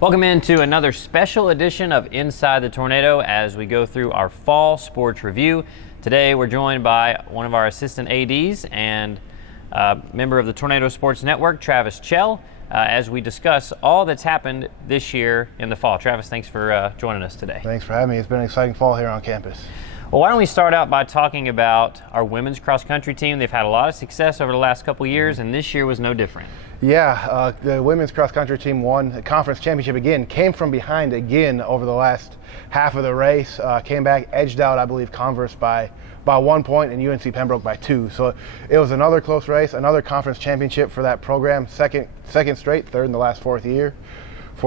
Welcome into another special edition of Inside the Tornado as we go through our fall sports review. Today we're joined by one of our assistant ADs and member of the Tornado Sports Network, Travis Chell, as we discuss all that's happened this year in the fall. Travis, thanks for joining us today. Thanks for having me. It's been an exciting fall here on campus. Well, why don't we start out by talking about our women's cross-country team. They've had a lot of success over the last couple years, and this year was no different. Yeah, the women's cross-country team won the conference championship again, came from behind again over the last half of the race, came back, edged out, I believe, Converse by 1 point and UNC Pembroke by 2. So it was another close race, another conference championship for that program, second straight, third in the last 4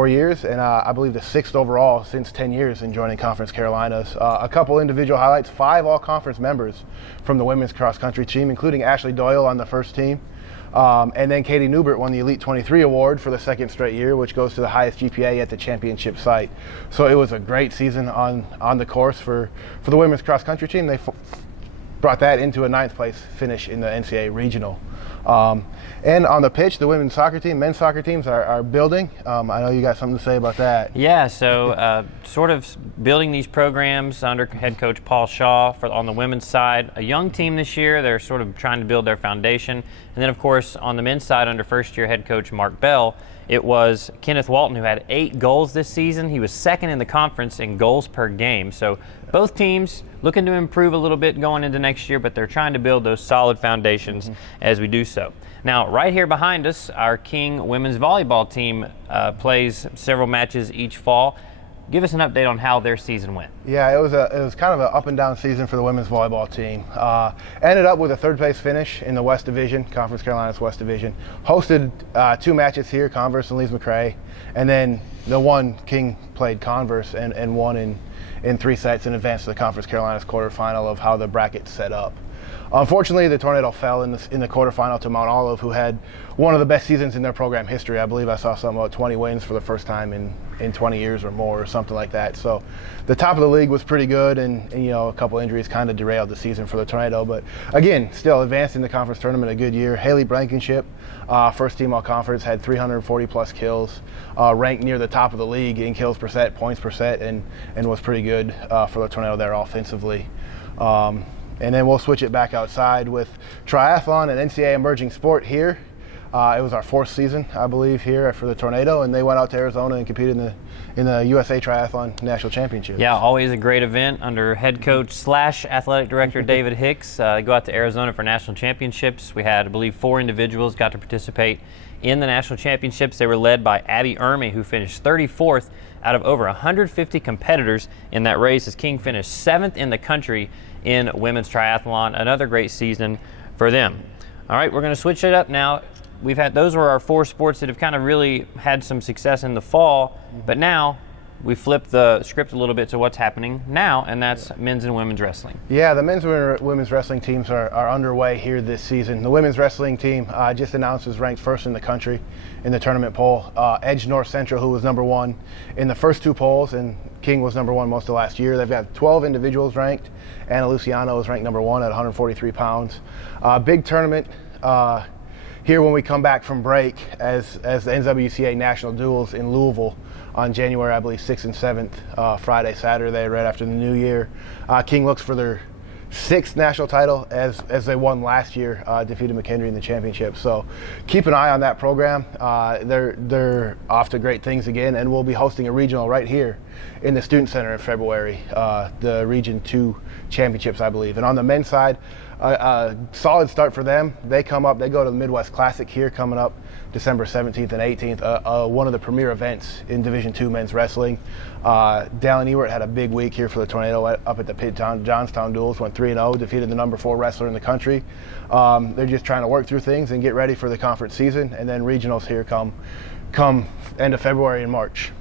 years, and I believe the sixth overall since 10 years in joining Conference Carolinas. A couple individual highlights, 5 all-conference members from the women's cross-country team, including Ashley Doyle on the first team. And then Katie Newbert won the Elite 23 award for the second straight year, which goes to the highest GPA at the championship site. So it was a great season on the course for the women's cross-country team. They brought that into a 9th place finish in the NCAA regional. And on the pitch, the women's soccer team, men's soccer teams are building. I know you got something to say about that. Yeah, so sort of building these programs under head coach Paul Shaw on the women's side. A young team this year. They're sort of trying to build their foundation. And then, of course, on the men's side under first-year head coach Mark Bell, it was Kenneth Walton who had 8 goals this season. He was second in the conference in goals per game. So both teams looking to improve a little bit going into next year, but they're trying to build those solid foundations as we do so. Now, right here behind us, our King women's volleyball team plays several matches each fall. Give us an update on how their season went. Yeah, it was kind of an up and down season for the women's volleyball team. Ended up with a 3rd place finish in the West Division, Conference Carolinas West Division. Hosted 2 matches here, Converse and Lees McRae, and then the one King played Converse and won in 3 sets and advanced to the Conference Carolinas quarterfinal of how the bracket set up. Unfortunately, the Tornado fell in the quarterfinal to Mount Olive, who had one of the best seasons in their program history. I believe I saw something about 20 wins for the first time in 20 years or more, or something like that. So the top of the league was pretty good, and you know, a couple injuries kind of derailed the season for the Tornado. But again, still advanced in the conference tournament, a good year. Haley Blankenship, first team all conference, had 340 plus kills, ranked near the top of the league in kills per set, points per set, and was pretty good for the Tornado there offensively. And then we'll switch it back outside with triathlon and NCAA emerging sport here. It was our 4th season, I believe, here for the Tornado, and they went out to Arizona and competed in the USA Triathlon National Championship. Yeah, always a great event under head coach / athletic director David Hicks. They go out to Arizona for national championships. We had, I believe, 4 individuals got to participate in the national championships. They were led by Abby Ermey, who finished 34th out of over 150 competitors in that race, as King finished 7th in the country in women's triathlon. Another great season for them. All right, we're going to switch it up now. Those were our 4 sports that have kind of really had some success in the fall, but now we flip the script a little bit to what's happening now, and that's men's and women's wrestling. Yeah, the men's and women's wrestling teams are underway here this season. The women's wrestling team just announced was ranked 1st in the country in the tournament poll. Edged North Central, who was number 1 in the first 2 polls, and King was number 1 most of last year. They've got 12 individuals ranked. Anna Luciano was ranked number 1 at 143 pounds. Big tournament here when we come back from break as the NWCA National Duels in Louisville on January, I believe, 6th and 7th, Friday, Saturday, right after the new year. King looks for their 6th national title as they won last year, defeated McHenry in the championship. So keep an eye on that program. They're off to great things again, and we'll be hosting a regional right here in the Student Center in February, the Region 2 championships, I believe. And on the men's side, a solid start for them. They go to the Midwest Classic here coming up December 17th and 18th, one of the premier events in Division II men's wrestling. Dallin Ewert had a big week here for the Tornado up at the Johnstown Duels, went 3-0, defeated the number 4 wrestler in the country. They're just trying to work through things and get ready for the conference season, and then regionals here come end of February and March.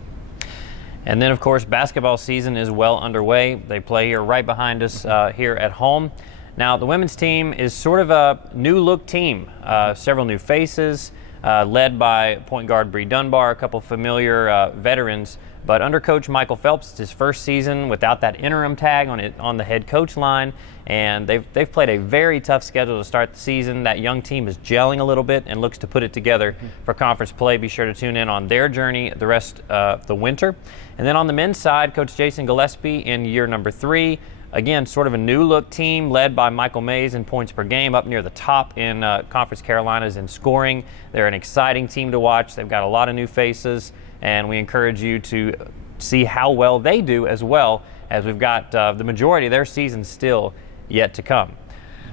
And then, of course, basketball season is well underway. They play here right behind us here at home. Now, the women's team is sort of a new-look team, several new faces, led by point guard Bree Dunbar, a couple familiar veterans But under Coach Michael Phelps, it's his first season without that interim tag on the head coach line, and they've played a very tough schedule to start the season. That young team is gelling a little bit and looks to put it together for conference play. Be sure to tune in on their journey the rest of the winter. And then on the men's side, Coach Jason Gillespie in year number 3. Again, sort of a new-look team led by Michael Mays in points per game, up near the top in Conference Carolinas in scoring. They're an exciting team to watch. They've got a lot of new faces, and we encourage you to see how well they do as well, as we've got the majority of their season still yet to come.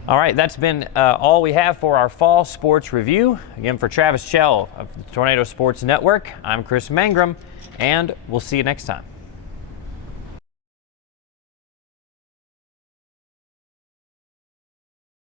All right, that's been all we have for our fall sports review. Again, for Travis Chell of the Tornado Sports Network, I'm Kris Mangrum, and we'll see you next time.